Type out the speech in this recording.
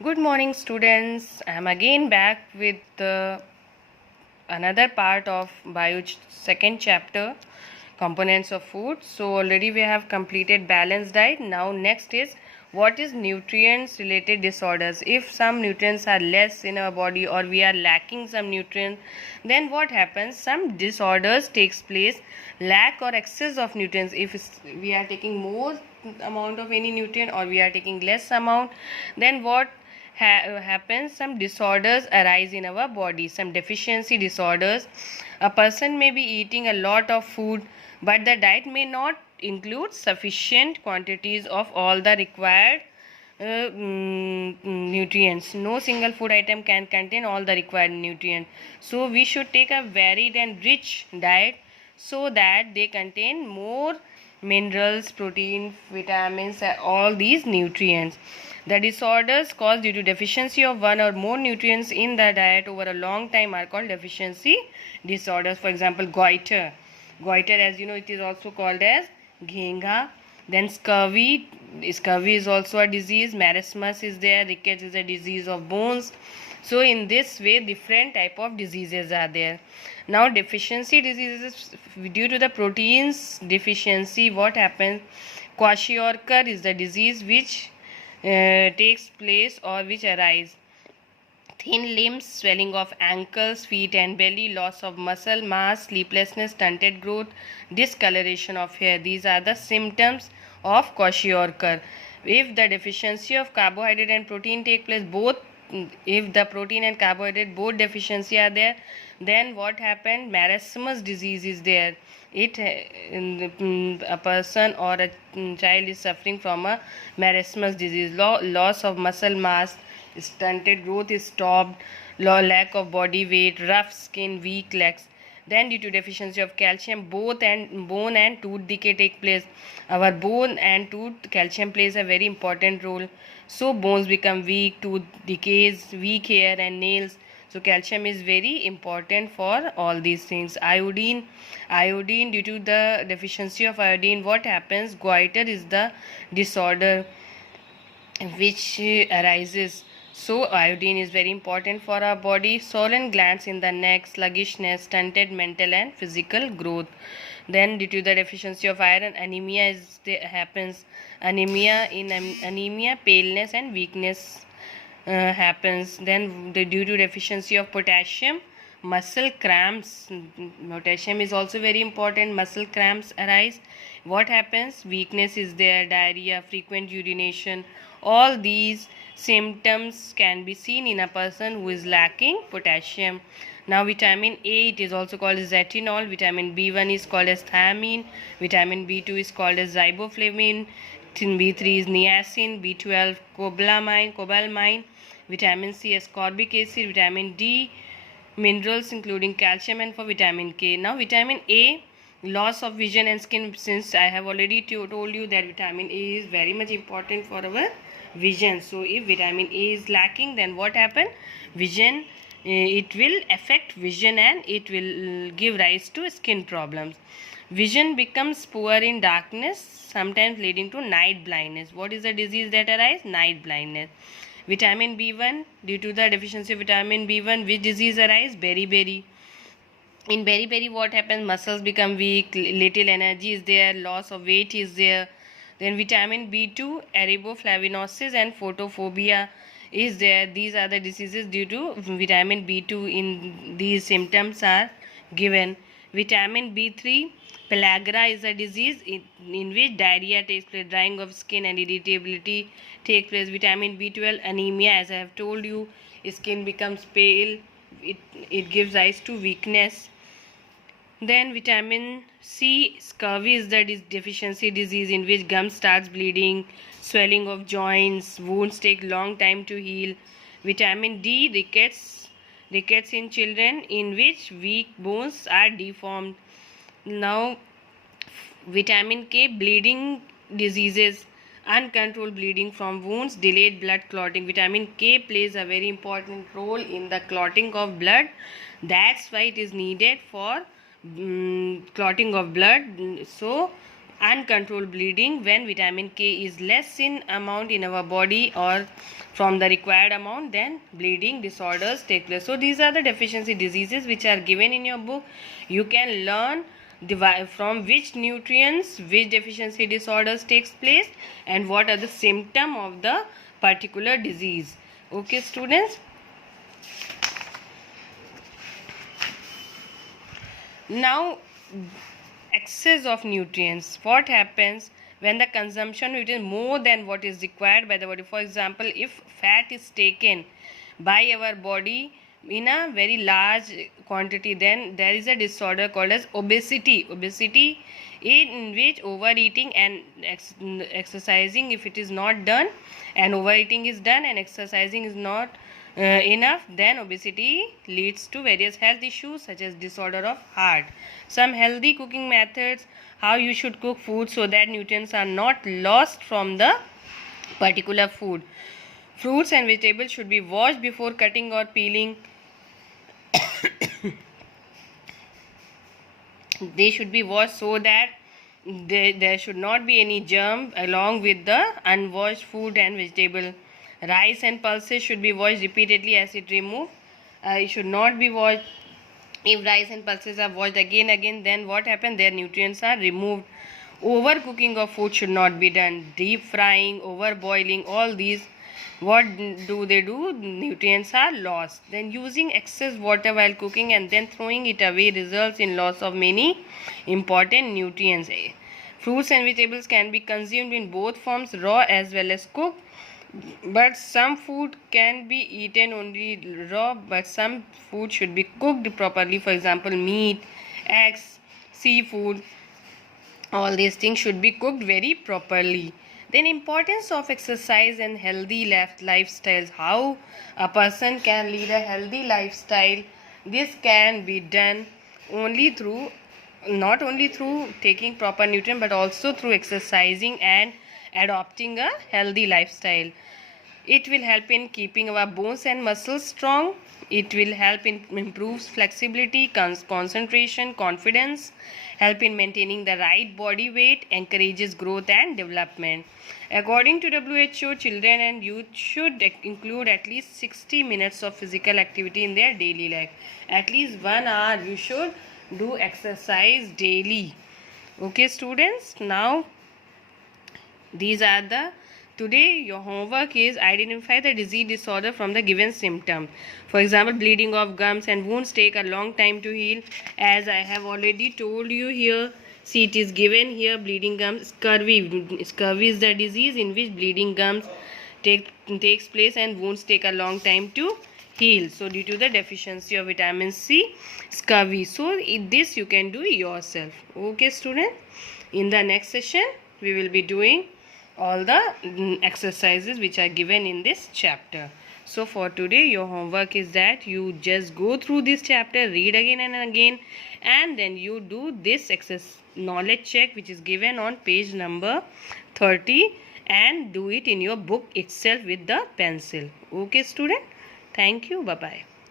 Good morning, students. I am again back with another part of second chapter, components of food. So already we have completed balanced diet. Now next is what is nutrients related disorders. If some nutrients are less in our body or we are lacking some nutrients, then what happens? Some disorders takes place, lack or excess of nutrients. If we are taking more amount of any nutrient or we are taking less amount, then what happens? Some disorders arise in our body, some deficiency disorders. A person may be eating a lot of food, but the diet may not include sufficient quantities of all the required nutrients. No single food item can contain all the required nutrients, so we should take a varied and rich diet so that they contain more minerals, protein, vitamins, all these nutrients. The disorders caused due to deficiency of one or more nutrients in the diet over a long time are called deficiency disorders. For example, goiter. Goiter, as you know, it is also called as ghenga. Then scurvy. Scurvy is also a disease. Marasmus is there. Rickets is a disease of bones. So in this way, different type of diseases are there. Now deficiency diseases due to the proteins deficiency, what happens? Kwashiorkor is the disease which takes place or which arise. Thin limbs, swelling of ankles, feet and belly, loss of muscle mass, sleeplessness, stunted growth, discoloration of hair. These are the symptoms of Kwashiorkor. If the deficiency of carbohydrate and protein take place, if the protein and carbohydrate both deficiency are there, then what happened? Marasmus disease is there. A person or a child is suffering from a marasmus disease. Loss of muscle mass, stunted growth is stopped, lack of body weight, rough skin, weak legs. Then due to deficiency of calcium, both and bone and tooth decay take place. Our bone and tooth calcium plays a very important role. So bones become weak, tooth decays, weak hair and nails. So calcium is very important for all these things. Iodine due to the deficiency of iodine, what happens? Goiter is the disorder which arises. So iodine is very important for our body. Swollen glands in the neck, sluggishness, stunted mental and physical growth. Then due to the deficiency of iron, anemia happens. Anemia, paleness and weakness happens. Then due to deficiency of potassium, muscle cramps. Potassium is also very important. Muscle cramps arise. What happens? Weakness is there, diarrhea, frequent urination. All these symptoms can be seen in a person who is lacking potassium. Now vitamin A, it is also called as retinol. Vitamin B1 is called as thiamine. Vitamin B2 is called as riboflavin. B3 is niacin. B12 cobalamin. Vitamin C ascorbic acid. Vitamin D minerals including calcium, and for vitamin K. Now vitamin A, loss of vision and skin. Since I have already told you that vitamin A is very much important for our vision. So if vitamin A is lacking, then what happen? Vision, it will affect vision and it will give rise to skin problems. Vision becomes poor in darkness, sometimes leading to night blindness. What is the disease that arises? Night blindness. Vitamin B1, due to the deficiency of vitamin B1, which disease arise? Beriberi. In beriberi, what happens? Muscles become weak, little energy is there, loss of weight is there. Then vitamin B2, araboflavinosis and photophobia is there. These are the diseases due to vitamin B2. In these symptoms are given. Vitamin B3, pellagra is a disease in which diarrhea takes place, drying of skin and irritability takes place. Vitamin B12, anemia, as I have told you, skin becomes pale, it gives rise to weakness. Then vitamin C, scurvy is the deficiency disease in which gum starts bleeding, swelling of joints, wounds take long time to heal. Vitamin D, rickets in children in which weak bones are deformed. Now vitamin K, bleeding diseases, uncontrolled bleeding from wounds, delayed blood clotting. Vitamin K plays a very important role in the clotting of blood. That's why it is needed for clotting of blood. So uncontrolled bleeding when vitamin K is less in amount in our body or from the required amount, then bleeding disorders take place. So these are the deficiency diseases which are given in your book. You can learn from which nutrients which deficiency disorders takes place and what are the symptom of the particular disease. Okay students. Now excess of nutrients. What happens when the consumption is more than what is required by the body? For example, if fat is taken by our body in a very large quantity, then there is a disorder called as obesity. Obesity in which overeating and exercising, if it is not done, and overeating is done and exercising is not enough, then obesity leads to various health issues such as disorder of heart. Some healthy cooking methods, how you should cook food so that nutrients are not lost from the particular food. Fruits and vegetables should be washed before cutting or peeling. They should be washed so that there should not be any germ along with the unwashed food and vegetable. Rice and pulses should be washed repeatedly as it removed. It should not be washed. If rice and pulses are washed again, then what happens? Their nutrients are removed. Overcooking of food should not be done. Deep frying, over boiling, all these, what do they do? Nutrients are lost. Then using excess water while cooking and then throwing it away results in loss of many important nutrients. Fruits and vegetables can be consumed in both forms, raw as well as cooked. But some food can be eaten only raw, but some food should be cooked properly. For example, meat, eggs, seafood, all these things should be cooked very properly. Then importance of exercise and healthy lifestyles. How a person can lead a healthy lifestyle. This can be done not only through taking proper nutrition, but also through exercising and adopting a healthy lifestyle. It will help in keeping our bones and muscles strong. It will help in improves flexibility, concentration, confidence, help in maintaining the right body weight, encourages growth and development. According to WHO, children and youth should include at least 60 minutes of physical activity in their daily life. At least 1 hour you should do exercise daily. Okay students, now today your homework is identify the disease disorder from the given symptom. For example, bleeding of gums and wounds take a long time to heal. As I have already told you here, see it is given here, bleeding gums. Scurvy. Scurvy is the disease in which bleeding gums takes place and wounds take a long time to heal. So due to the deficiency of vitamin C, scurvy. So this you can do yourself. Okay student, in the next session we will be doing all the exercises which are given in this chapter. So for today your homework is that you just go through this chapter, read again and again, and then you do this knowledge check which is given on page number 30 and do it in your book itself with the pencil. Okay student, thank you, bye bye.